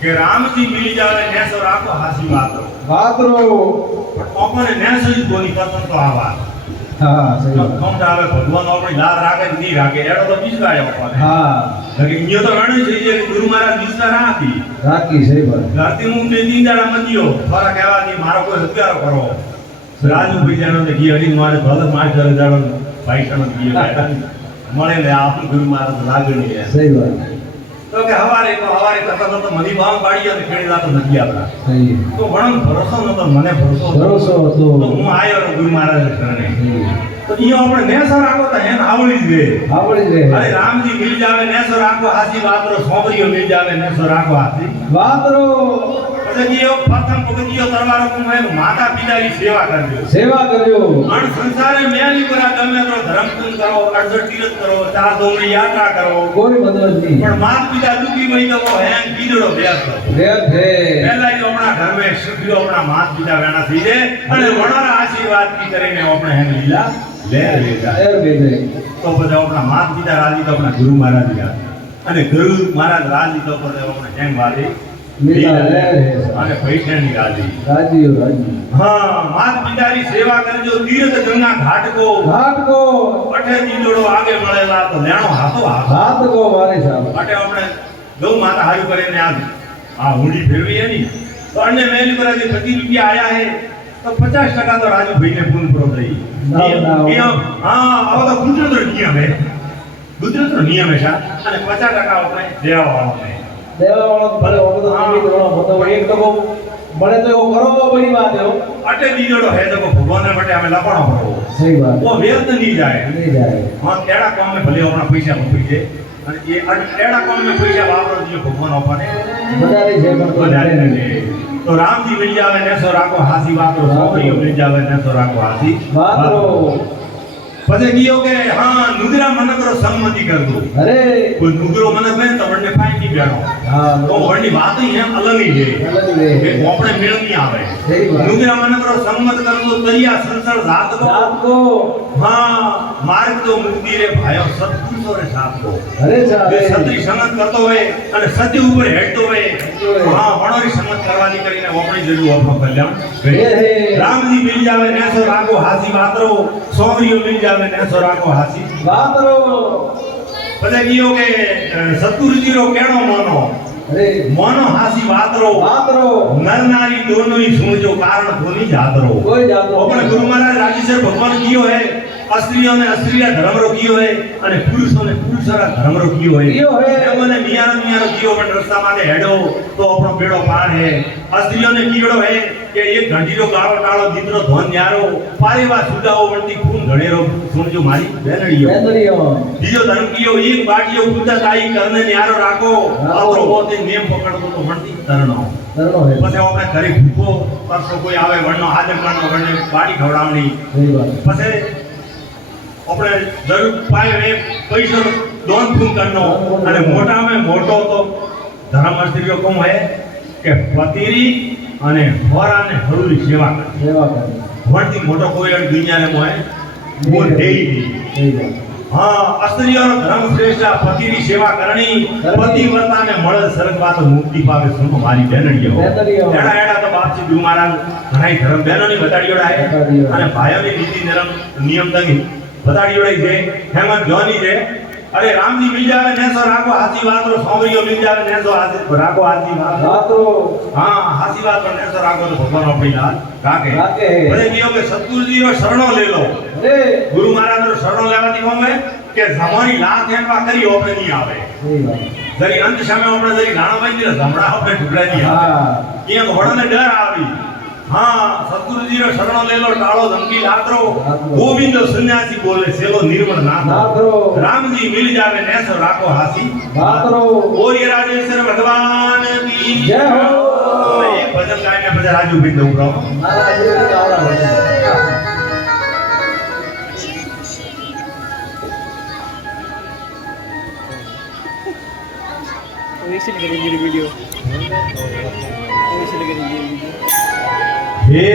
કે રામજી મિલી જાવે નેસો રાખો હાસી વાતરો ઓપને નેસો જ બોની પતન તો આવા હા સહી વાત કોણ આવે ભગવાન આપણી લાલ રાખે ની રાખે એડો તો બીજગાયો ઓપને હા લગે ઈયો તો ગણે છે જે ગુરુ મહારાજ વિશ્વા રાખી સહી વાત રાતી હું બે દિન દાડા મંદિયો ફરા કહેવા ની મારો કોઈ હત્યારો કરો રાજુ ભઈજાનો ને કી હડી મારે ભલે માર કરે જાડો ભાઈ કણ કી મળે ને આપણું ગુરુ મહારાજ લાગણી છે સહી વાત તો કે હવારે કરતા તો મની બામ પાડી અને ખેડી લાતો નથી આપડા સહી તો ભણન ભરોસો નતો મને ભરોસો હતો તો હું આયો ગુરુ મહારાજ શરણે તો ઈયો આપણે નેસર રાખો તો હેન આવડી જ રે અરે રામજી મિલ જાવે નેસર રાખો હાસી વાતરો સોમરીઓ મિલ જાવે નેસર રાખો હાસી વાતરો પછી કીયો પ્રથમ પગથિયો તરવારો કુમે માતા પિતાની સેવા કરજો અણ સંસારે મેલી કરા ગમે તો ધર્મ પૂન કરો અડધો તીરથ કરો ચાર ધોમની યાત્રા કરો કોઈ મતલબ નહીં પણ માત પિતા દુખી મઈ તો હેન કીધડો બેસ હે પહેલા જો આપણા ઘરમે સુખીઓ આપણા માત પિતા વેણા થઈ જાય અને વણોરા આશીર્વાદ કી કરીને આપણે હેન લીલા લેર વેચાય તો બધા આપણા માત પિતા રાજી તો આપણા ગુરુ મહારાજ ગયા અને ગુરુ મહારાજ રાજી તો પછી આપણે હેન વાલી અને પૈસાની રાજી હા માત પિતાની સેવા કરજો તીર્થ ગંગા ઘાટકો અઠે દીદોડો આગે મળેલા તો લેણો હાથો મારે સાહેબ અટે આપણે ગૌ માતા હારી કરીને આ હુંડી ફેરવી એની તો અન્ય મેલી પર જે 25 રૂપિયા આયા હે તો 50% તો રાજુ ભાઈને પૂન પ્રો થઈ હા આવો તો ગુજરાતનો નિયમ હે અને 50% આપણે દેવાવાળો ભલે ઓપતો નમી દોણો બતો એક ટકો મળે તો એવો કરો બની વાત હે અટે દીજોડો હે તો ભગવાનને માટે અમે લપણો કરો સહી વાત ઓ વેત નહીં જાય હા કેડા કામે ભલે આપણા પૈસા મૂકી દે અને એ કેડા કામે પૈસા વાપરો દીજો ભગવાન આપને વધારે છે પણ વધારે ને તો રામજી મિલ જાવે નેસો રાખો હાસી વાતરો સોમરીઓ મિલ જાવે નેસો રાખો હાસી વાતરો પછી કીયો કે હા નુગરા મનકરો સંમતિ કરજો અરે કોઈ નુગરો મનક ને તો વણને ફાઈની બેણો હા તો વણની વાત એમ અલગ છે કે આપણે મેળ નહીં આવે નુગરા મનકરો સંમત કરજો તરિયા સંસાર જાતકો હા માર્ગ તો મુક્તિ રે ભાયો સત્પુરુષો રે સાથકો અરે સાહેબ સત્રી સંગત કરતો હોય અને સત્ય ઉપર હેડતો હોય હા વણોરી સંગત કરવાની કરીને આપણી જરૂર આપણો કલ્યાણ રામજી મિલ જાવે નેસો રાખો હાસી વાતરો સોમરીઓ મિલ જાવે નેસો રાખો હાસી વાતરો પછી કીયો કે સતુરુજીરો કેણો મોનો હાસી વાતરો નર નારી દોનોની સુણજો કારણ કોની જાતરો કોઈ જાતરો આપણે ગુરુ મહારાજ રાજીસર ભગવાન કીયો હે અસ્ત્રીઓને અસ્ત્રીયા ધર્મરો કીયો હે અને પુરુષોને પુરુષોના ધર્મરો કીયો હે એમને મિયારો કીયો પણ રસ્તામાં હેડો તો આપણો બેડો પાર હે અસ્ત્રીઓને કીડો હે કે એક ઘંટીનો ગાળો ટાળો દીકરો ધોન ન્યારો પારેવા સુદાઓ વણતી ખૂન ઘણેરો સુણજો મારી બેનડીઓ બીજો ધર્મ કીયો એક બાટીઓ કુદા તાઈ કરને ન્યારો રાખો આપણો બોતે નેમ પકડતો તો વણતી તરણો હે પછી આપણે ઘરે ભૂખો પરસો કોઈ આવે વણનો આદર કરનો વણને બાટી ખવડાવણી પછી આપણે જરૂર પાય પૈસો દોન ફૂન કરનો અને મોટામાં મોટો તો ધર્મ અસ્ત્રીઓ કોમ હે કે પતિરી અને હોરાને હરુની સેવા કરે વણથી મોટો કોઈ દુનિયાને મોય મોન દેઈ હા અસ્ત્રીઓનો ધર્મ શ્રેષ્ઠ પતિની સેવા કરણી પતિવ્રતાને મળે સ્વર્ગમાં મુક્તિ પામે સુનો મારી બેનડીઓ બેનડીઓ. એડા એડા તો બાપજી ગુરુ મહારાજ ઘણાય ધર્મ બહેનોની બતાડીઓડાય બતાડીઓ. અને ભાઈઓની નીતિ નિયમ તંગી બતાડીઓડાય છે હેમંત જોની છે અરે રામજી મિલ જાવે નેસો રાખો હાસી વાત રો સોમરીઓ મિલ જાવે નેસો હાસી રાખો હાસી વાત રાત્રો હા હાસી વાત પર નેસો રાખો તો ભગવાન આપણી લાલ રાખે રાખે. ભલે કયો કે સતગુરુજી નો શરણો લઈ લો અરે ગુરુ મહારાજ નો શરણો લેવાથી કોમ હે કે જમાની લાત હેનવા કરી આપણે નહીં આવે સહી વાત. જરી અંત સામે આપણે જરી ગાણા બાંધી ને જમણા આપણે ઢુકડા નહીં આવે હા કેમ વડને ડર આવી હા સતગુરુજી નો શરણો લેલો ટાળો ધમકી લાતરો ગોવિંદ સંન્યાસી બોલે સેલો નિર્મળ નાથો નાથરો. રામજી મિલ જાવે નેસો રાખો હાસી રાત્રો. બોલીએ રાજેશ્વર ભગવાન કી જય હો. એક ભજન ગાઈને પછી રાજુ ભી દઉં રહો મારા જીવન આવડા ભજન. वैसे लग रही है वीडियो वैसे लग रही है वीडियो હે